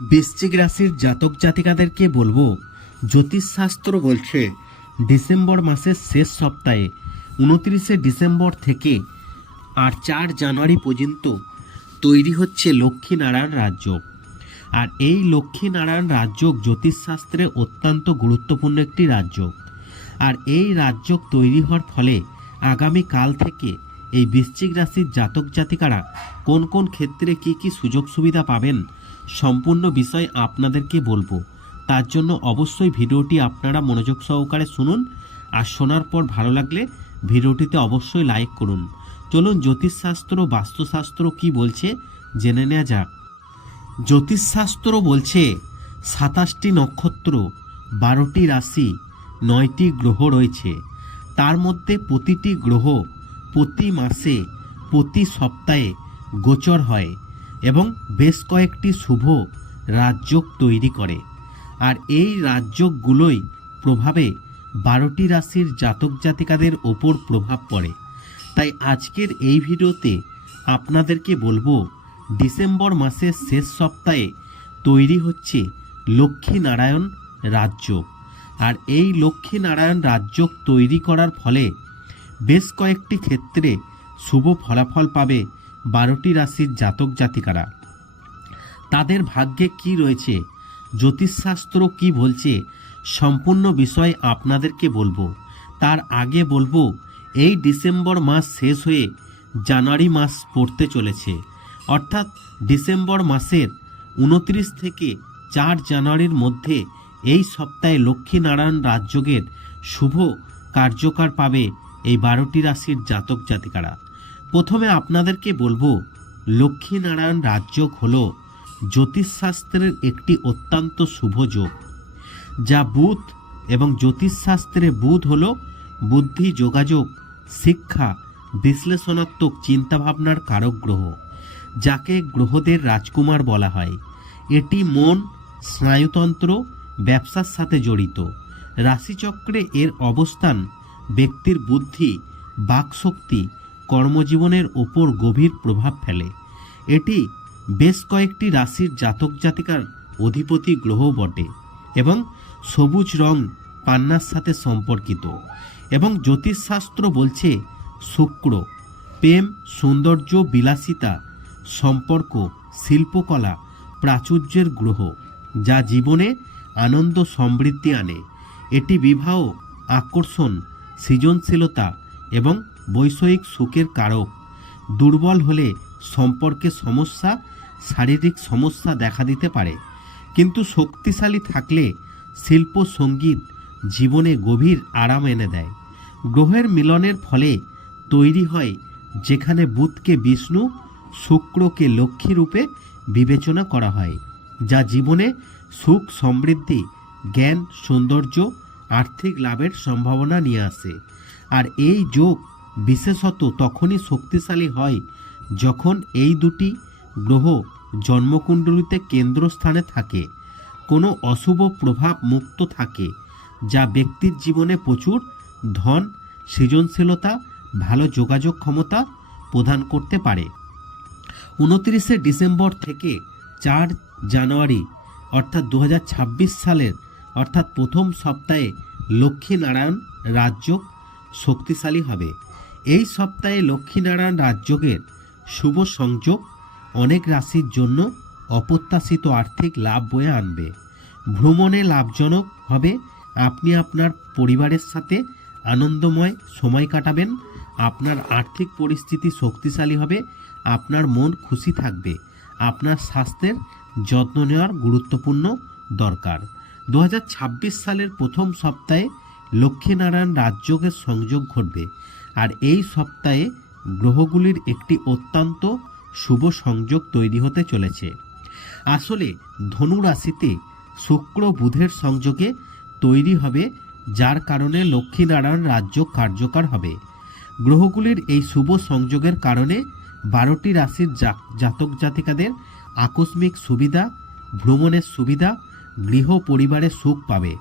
বৃশ্চিক রাশির জাতক জাতিকাদেরকে বলব জ্যোতিষশাস্ত্র বলছে, ডিসেম্বর মাসের শেষ সপ্তাহে, উনত্রিশে ডিসেম্বর থেকে আর চার জানুয়ারি পর্যন্ত তৈরি হচ্ছে লক্ষ্মীনারায়ণ রাজ্য। আর এই লক্ষ্মীনারায়ণ রাজ্য জ্যোতিষশাস্ত্রে অত্যন্ত গুরুত্বপূর্ণ একটি রাজ্য। আর এই রাজ্য তৈরি হওয়ার ফলে আগামী কাল থেকে এই বৃশ্চিক রাশির জাতক জাতিকারা কোন কোন ক্ষেত্রে কি কি সুযোগ সুবিধা পাবেন সম্পূর্ণ বিষয় আপনাদেরকে বলব। তার জন্য অবশ্যই ভিডিওটি আপনারা মনোযোগ সহকারে শুনুন আর শোনার পর ভালো লাগলে ভিডিওটিতে অবশ্যই লাইক করুন। চলুন জ্যোতিষশাস্ত্র বাস্তুশাস্ত্র কি বলছে জেনে নেওয়া যাক। জ্যোতিষশাস্ত্র বলছে, সাতাশটি নক্ষত্র, বারোটি রাশি, নয়টি গ্রহ রয়েছে। তার মধ্যে প্রতিটি গ্রহ প্রতি মাসে, প্রতি সপ্তাহে গোচর হয়। এবং বেশ কয়েকটি শুভ রাজযোগ তৈরি করে। আর এই রাজযোগগুলোই প্রভাবে বারোটি রাশির জাতক জাতিকাদের ওপর প্রভাব পড়ে। তাই আজকের এই ভিডিওতে আপনাদেরকে বলব, ডিসেম্বর মাসের শেষ সপ্তাহে তৈরি হচ্ছে লক্ষ্মীনারায়ণ রাজ্য আর এই লক্ষ্মীনারায়ণ রাজ্য তৈরি করার ফলে বেশ কয়েকটি ক্ষেত্রে শুভ ফলাফল পাবে বারোটি রাশির জাতক জাতিকারা। তাদের ভাগ্যে কি রয়েছে, জ্যোতিষশাস্ত্র কি বলছে, সম্পূর্ণ বিষয় আপনাদেরকে বলব। তার আগে বলব, এই ডিসেম্বর মাস শেষ হয়ে জানুয়ারি মাস পড়তে চলেছে। অর্থাৎ ডিসেম্বর মাসের উনত্রিশ থেকে চার জানুয়ারির মধ্যে এই সপ্তাহে লক্ষ্মীনারায়ণ রাজযোগের শুভ কার্যকর পাবে এই বারোটি রাশির জাতক জাতিকারা। প্রথমে আপনাদেরকে বলব, লক্ষ্মীনারায়ণ রাজযোগ হল জ্যোতিষশাস্ত্রের একটি অত্যন্ত শুভ যোগ, যা বুধ এবং জ্যোতিষশাস্ত্রে বুধ হল বুদ্ধি যোগাযোগ, শিক্ষা, বিশ্লেষণাত্মক চিন্তাভাবনার কারক গ্রহ, যাকে গ্রহদের রাজকুমার বলা হয়। এটি মন, স্নায়ুতন্ত্র, ব্যবসার সাথে জড়িত। রাশিচক্রে এর অবস্থান ব্যক্তির বুদ্ধি, বাকশক্তি কর্মজীবনের ওপর গভীর প্রভাব ফেলে। এটি বেশ কয়েকটি রাশির জাতক জাতিকার অধিপতি গ্রহ বটে এবং সবুজ রং পান্নার সাথে সম্পর্কিত এবং জ্যোতিষশাস্ত্র বলছে শুক্র, প্রেম, সৌন্দর্য, বিলাসিতা, সম্পর্ক, শিল্পকলা, প্রাচুর্যের গ্রহ, যা জীবনে আনন্দ সমৃদ্ধি আনে। এটি বিবাহ, আকর্ষণ, সৃজনশীলতা এবং বৈষয়িক সুখের কারক। দুর্বল হলে সম্পর্কে সমস্যা, শারীরিক সমস্যা দেখা দিতে পারে। কিন্তু শক্তিশালী থাকলে শিল্প সংগীত জীবনে গভীর আরাম এনে দেয়। গ্রহের মিলনের ফলে তৈরি হয় যেখানে বুধকে বিষ্ণু, শুক্রকে লক্ষ্মী রূপে বিবেচনা করা হয়, যা জীবনে সুখ, সমৃদ্ধি, জ্ঞান, সৌন্দর্য, আর্থিক লাভের সম্ভাবনা নিয়ে আসে। আর এই যোগ বিশেষত তখনই শক্তিশালী হয় যখন এই দুটি গ্রহ জন্মকুণ্ডলিতে কেন্দ্রস্থানে থাকে, কোনো অশুভ প্রভাব মুক্ত থাকে, যা ব্যক্তির জীবনে প্রচুর ধন, সৃজনশীলতা, ভালো যোগাযোগ ক্ষমতা প্রদান করতে পারে। উনত্রিশে ডিসেম্বর থেকে চার জানুয়ারি, অর্থাৎ দু হাজার ছাব্বিশ সালের, অর্থাৎ প্রথম সপ্তাহে লক্ষ্মীনারায়ণ রাজ্য শক্তিশালী হবে। এই সপ্তাহে লক্ষ্মীনারায়ণ রাজযোগের শুভ সংযোগ অনেক রাশির জন্য অপ্রত্যাশিত আর্থিক লাভ বয়ে আনবে। ভ্রমণে লাভজনক হবে। আপনি আপনার পরিবারের সাথে আনন্দময় সময় কাটাবেন। আপনার আর্থিক পরিস্থিতি শক্তিশালী হবে। আপনার মন খুশি থাকবে। আপনার স্বাস্থ্যের যত্ন নেওয়ার গুরুত্বপূর্ণ দরকার। দু হাজার ছাব্বিশ সালের প্রথম সপ্তাহে লক্ষ্মীনারায়ণ রাজযোগের সংযোগ ঘটবে। আর এই সপ্তাহে গ্রহগুলির একটি অত্যন্ত শুভ সংযোগ তৈরি হতে চলেছে। আসলে ধনু রাশিতে শুক্র বুধের সংযোগে তৈরি হবে, যার কারণে লক্ষ্মীনারায়ণ রাজ্য কার্যকর হবে। গ্রহগুলির এই শুভ সংযোগের কারণে বারোটি রাশির জাতক জাতিকাদের আকস্মিক সুবিধা, ভ্রমণের সুবিধা, গৃহ পরিবারে সুখ পাবে।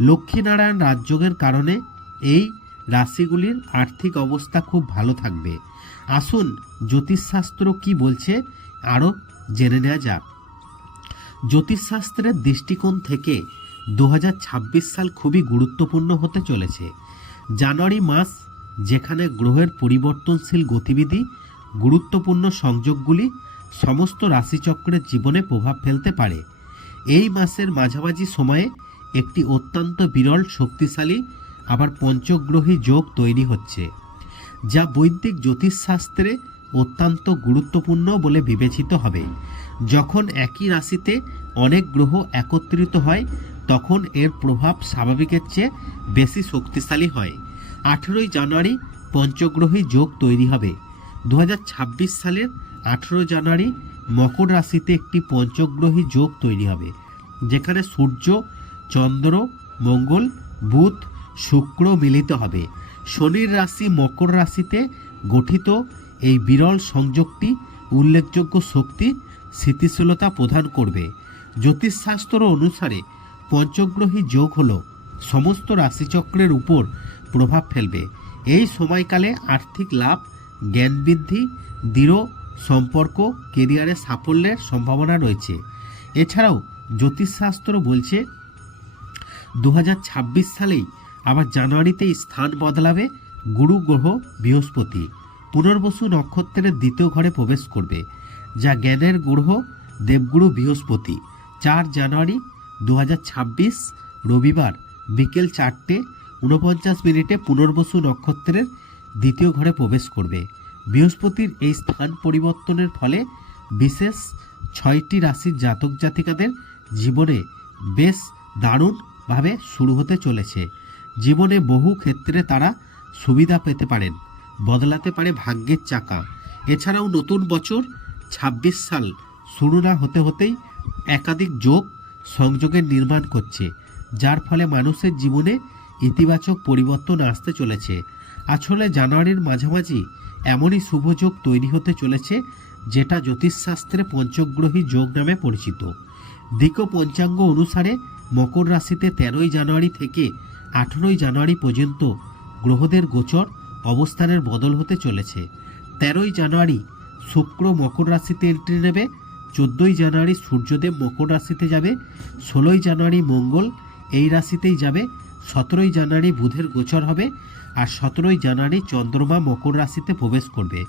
লক্ষ্মীনারায়ণ রাজযোগের কারণে এই রাশিগুলির আর্থিক অবস্থা খুব ভালো থাকবে। আসুন জ্যোতিষশাস্ত্র কি বলছে আরও জেনে নেওয়া যাক। জ্যোতিষশাস্ত্রের দৃষ্টিকোণ থেকে দু হাজার ছাব্বিশ সাল খুবই গুরুত্বপূর্ণ হতে চলেছে। জানুয়ারি মাস, যেখানে গ্রহের পরিবর্তনশীল গতিবিধি, গুরুত্বপূর্ণ সংযোগগুলি, সমস্ত রাশিচক্রের জীবনে প্রভাব ফেলতে পারে। এই মাসের মাঝামাঝি সময়ে একটি অত্যন্ত বিরল শক্তিশালী আবার পঞ্চগ্রহী যোগ তৈরি হচ্ছে, যা বৈদিক জ্যোতিষশাস্ত্রে অত্যন্ত গুরুত্বপূর্ণ বলে বিবেচিত হবে। যখন একই রাশিতে অনেক গ্রহ একত্রিত হয়, তখন এর প্রভাব স্বাভাবিকের চেয়ে বেশি শক্তিশালী হয়। আঠেরোই জানুয়ারি পঞ্চগ্রহী যোগ তৈরি হবে। দু হাজার ছাব্বিশ সালের আঠেরো জানুয়ারি মকর রাশিতে একটি পঞ্চগ্রহী যোগ তৈরি হবে, যেখানে সূর্য, চন্দ্র, মঙ্গল, বুধ শুক্র মিলিত হবে। শনির রাশি মকর রাশিতে গঠিত এই বিরল সংযোগটি উল্লেখযোগ্য শক্তি স্থিতিশীলতা প্রদান করবে। জ্যোতিষশাস্ত্র অনুসারে পঞ্চগ্রহী যোগ হল সমস্ত রাশিচক্রের উপর প্রভাব ফেলবে। এই সময়কালে আর্থিক লাভ, জ্ঞান বৃদ্ধি, দৃঢ় সম্পর্ক, কেরিয়ারে সাফল্যের সম্ভাবনা রয়েছে। এছাড়াও জ্যোতিষশাস্ত্র বলছে দু হাজার ছাব্বিশ সালেই আবার জানুয়ারিতে স্থান বদলাবে গুরু গ্রহ বৃহস্পতি। পুনর্বসু নক্ষত্রের দ্বিতীয় ঘরে প্রবেশ করবে, যা জ্ঞানের গ্রহ দেবগুরু বৃহস্পতি। চার জানুয়ারি দু হাজার ছাব্বিশ, রবিবার বিকেল চারটে উনপঞ্চাশ মিনিটে পুনর্বসু নক্ষত্রের দ্বিতীয় ঘরে প্রবেশ করবে। বৃহস্পতির এই স্থান পরিবর্তনের ফলে বিশেষ ছয়টি রাশির জাতক জাতিকাদের জীবনে বেশ দারুণভাবে শুরু হতে চলেছে। জীবনে বহু ক্ষেত্রে তারা সুবিধা পেতে পারেন, বদলাতে পারে ভাগ্যের চাকা। এছাড়াও নতুন বছর ২৬ সাল শুরু না হতে হতেই একাধিক যোগ সংযোগের নির্মাণ করছে, যার ফলে মানুষের জীবনে ইতিবাচক পরিবর্তন আসতে চলেছে। আসলে জানুয়ারির মাঝামাঝি এমনই শুভযোগ তৈরি হতে চলেছে, যেটা জ্যোতিষশাস্ত্রে পঞ্চগ্রহী যোগ নামে পরিচিত। দিক পঞ্চাঙ্গ অনুসারে মকর রাশিতে তেরোই জানুয়ারি থেকে আঠেরোই জানুয়ারি পর্যন্ত গ্রহদের গোচর অবস্থানের বদল হতে চলেছে। তেরোই জানুয়ারি শুক্র মকর রাশিতে এন্ট্রি নেবে, চোদ্দোই জানুয়ারি সূর্যদেব মকর রাশিতে যাবে, ষোলোই জানুয়ারি মঙ্গল এই রাশিতেই যাবে, সতেরোই জানুয়ারি বুধের গোচর হবে আর সতেরোই জানুয়ারি চন্দ্রমা মকর রাশিতে প্রবেশ করবে।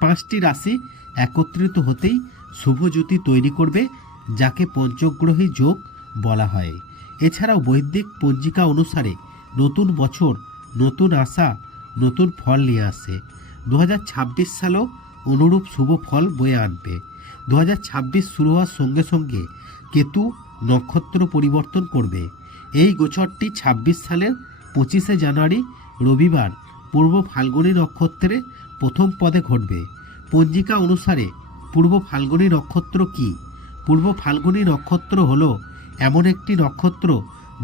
পাঁচটি রাশি একত্রিত হতেই শুভজ্যোতি তৈরি করবে, যাকে পঞ্চগ্রহী যোগ বলা হয়। এছাড়াও বৈদিক পঞ্জিকা অনুসারে নতুন বছর, নতুন আশা, নতুন ফল নিয়ে আসে। দু হাজার সালও অনুরূপ শুভ ফল বয়ে আনবে। দু হাজার ছাব্বিশ শুরু হওয়ার সঙ্গে সঙ্গে কেতু নক্ষত্র পরিবর্তন করবে। এই গোচরটি ২৬ সালের পঁচিশে জানুয়ারি, রবিবার পূর্ব ফাল্গুনী নক্ষত্রে প্রথম পদে ঘটবে। পঞ্জিকা অনুসারে পূর্ব ফাল্গুনী নক্ষত্র কি? পূর্ব ফাল্গুনী নক্ষত্র হল এমন একটি নক্ষত্র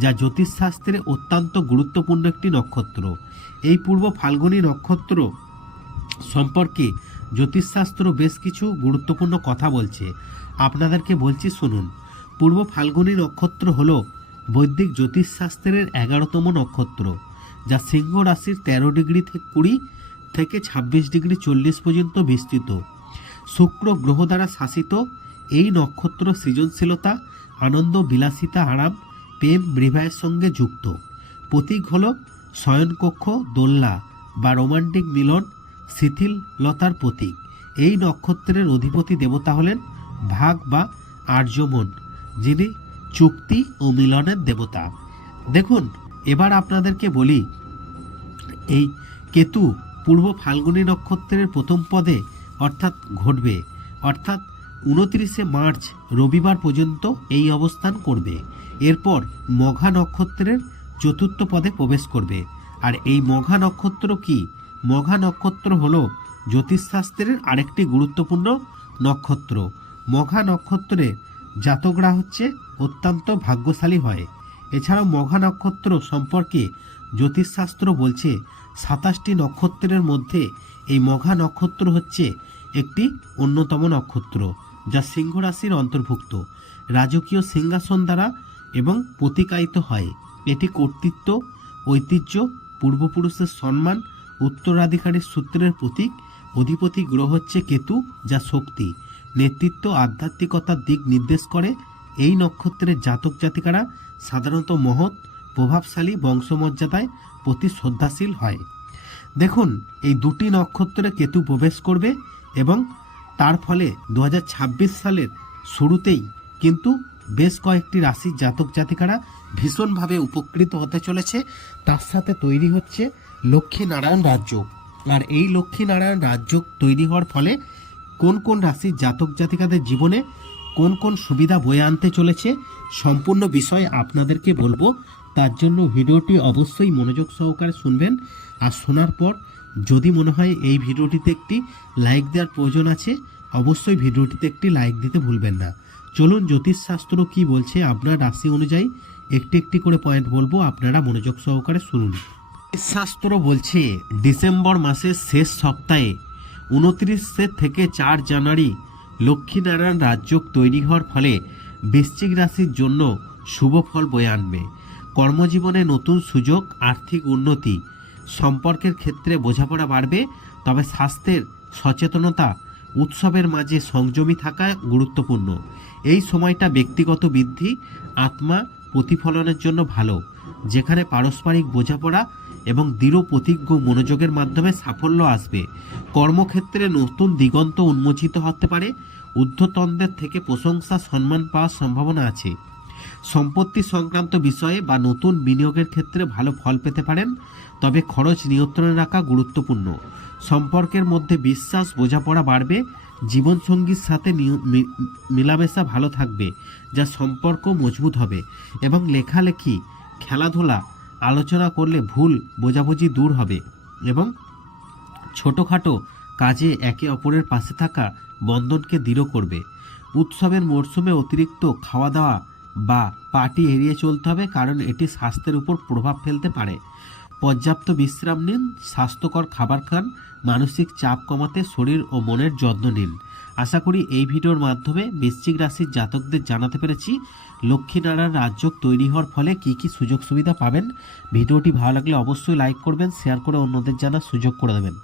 যা জ্যোতিষশাস্ত্রে অত্যন্ত গুরুত্বপূর্ণ একটি নক্ষত্র। এই পূর্ব ফাল্গুনী নক্ষত্র সম্পর্কে জ্যোতিষশাস্ত্র বেশ কিছু গুরুত্বপূর্ণ কথা বলছে। আপনাদেরকে বলছি, শুনুন। পূর্ব ফাল্গুনী নক্ষত্র হল বৈদিক জ্যোতিষশাস্ত্রের এগারোতম নক্ষত্র, যা সিংহ রাশির তেরো ডিগ্রি থেকে কুড়ি থেকে ছাব্বিশ ডিগ্রি চল্লিশ পর্যন্ত বিস্তৃত। শুক্র গ্রহ দ্বারা শাসিত এই নক্ষত্র সৃজনশীলতা আনন্দ বিলাসিতা আরাম, প্রেম বিবাহের সঙ্গে যুক্ত। প্রতীক হল শয়নকক্ষ দোল্লা বা রোমান্টিক মিলন শিথিললতার প্রতীক। এই নক্ষত্রের অধিপতি দেবতা হলেন ভাগ বা আর্যমন, যিনি চুক্তি ও মিলনের দেবতা। দেখুন, এবার আপনাদেরকে বলি, এই কেতু পূর্ব ফাল্গুনী নক্ষত্রের প্রথম পদে অর্থাৎ ঘটবে, অর্থাৎ উনত্রিশে মার্চ রবিবার পর্যন্ত এই অবস্থান করবে। এরপর মঘা নক্ষত্রের চতুর্থ পদে প্রবেশ করবে। আর এই মঘা নক্ষত্র কি? মঘা নক্ষত্র হল জ্যোতিষশাস্ত্রের আরেকটি গুরুত্বপূর্ণ নক্ষত্র। মঘা নক্ষত্রে জাতকরা হচ্ছে অত্যন্ত ভাগ্যশালী হয়। এছাড়াও মঘা নক্ষত্র সম্পর্কে জ্যোতিষশাস্ত্র বলছে সাতাশটি নক্ষত্রের মধ্যে এই মঘা নক্ষত্র হচ্ছে একটি অন্যতম নক্ষত্র। যা সিংহ রাশির অন্তর্ভুক্ত। রাজকীয় সিংহাসন দ্বারা এবং প্রতিকায়িত হয়। এটি কর্তৃত্ব, ঐতিহ্য, পূর্বপুরুষের সম্মান, উত্তরাধিকারীর সূত্রের প্রতীক। অধিপতি গ্রহ হচ্ছে কেতু, যা শক্তি। নেতৃত্ব আধ্যাত্মিকতার দিক নির্দেশ করে। এই নক্ষত্রের জাতক জাতিকারা সাধারণত মহৎ, প্রভাবশালী, বংশমর্যাদায় প্রতি শ্রদ্ধাশীল হয়। দেখুন, এই দুটি নক্ষত্রে কেতু প্রবেশ করবে এবং তার ফলে দু হাজার ছাব্বিশ সালের শুরুতেই কিন্তু বেশ কয়েকটি রাশির জাতক জাতিকারা ভীষণভাবে উপকৃত হতে চলেছে। তার সাথে তৈরি হচ্ছে লক্ষ্মীনারায়ণ রাজ্য আর এই লক্ষ্মীনারায়ণ রাজ্য তৈরি হওয়ার ফলে কোন কোন রাশির জাতক জাতিকাদের জীবনে কোন কোন সুবিধা বয়ে আনতে চলেছে সম্পূর্ণ বিষয় আপনাদেরকে বলব। তার জন্য ভিডিওটি অবশ্যই মনোযোগ সহকারে শুনবেন। আর শোনার পর যদি মনে হয় এই ভিডিওটিতে একটি লাইক দেওয়ার প্রয়োজন আছে, অবশ্যই ভিডিওটিতে একটি লাইক দিতে ভুলবেন না। চলুন জ্যোতিষশাস্ত্র কি বলছে আপনার রাশি অনুযায়ী একটি একটি করে পয়েন্ট বলব, আপনারা মনোযোগ সহকারে শুনুন। শাস্ত্র বলছে, ডিসেম্বর মাসের শেষ সপ্তাহে উনত্রিশে থেকে চার জানুয়ারি লক্ষ্মীনারায়ণ রাজযোগ তৈরি হওয়ার ফলে বৃশ্চিক রাশির জন্য শুভ ফল বয়ে আনবে। কর্মজীবনে নতুন সুযোগ, আর্থিক উন্নতি সম্পর্কের ক্ষেত্রে বোঝাপড়া বাড়বে, তবে স্বাস্থ্যের সচেতনতা উৎসবের মাঝে সংযমী থাকা গুরুত্বপূর্ণ। এই সময়টা ব্যক্তিগত বৃদ্ধি, আত্মা প্রতিফলনের জন্য ভালো, যেখানে পারস্পরিক বোঝাপড়া এবং দৃঢ় প্রতিজ্ঞ মনোযোগের মাধ্যমে সাফল্য আসবে। কর্মক্ষেত্রে নতুন দিগন্ত উন্মোচিত হতে পারে, ঊর্ধ্বতনদের থেকে প্রশংসা, সম্মান পাওয়ার সম্ভাবনা আছে। সম্পত্তি সংক্রান্ত বিষয়ে বা নতুন বিনিয়োগের ক্ষেত্রে ভালো ফল পেতে পারেন তবে খরচ নিয়ন্ত্রণে রাখা গুরুত্বপূর্ণ। সম্পর্কের মধ্যে বিশ্বাস, বোঝাপড়া বাড়বে, জীবনসঙ্গীর সাথে মেলামেশা ভালো থাকবে, যা সম্পর্ক মজবুত হবে এবং লেখালেখি, খেলাধুলা, আলোচনা করলে ভুল বোঝাবুঝি দূর হবে এবং ছোটোখাটো কাজে একে অপরের পাশে থাকা বন্ধনকে দৃঢ় করবে। উৎসবের মরশুমে অতিরিক্ত খাওয়া দাওয়া বা পার্টি এড়িয়ে চলতে হবে কারণ এটি স্বাস্থ্যের উপর প্রভাব ফেলতে পারে। পর্যাপ্ত বিশ্রাম নিন, স্বাস্থ্যকর খাবার খান, মানসিক চাপ কমাতে শরীর ও মনের যত্ন নিন। আশা করি এই ভিডিওর মাধ্যমে বৃশ্চিক রাশির জাতকদের জানাতে পেরেছি, লক্ষ্মীনারায়ণ রাজযোগ তৈরি হওয়ার ফলে কি কি সুযোগ সুবিধা পাবেন। ভিডিওটি ভালো লাগলে অবশ্যই লাইক করবেন, শেয়ার করে অন্যদের জানার সুযোগ করে দেবেন।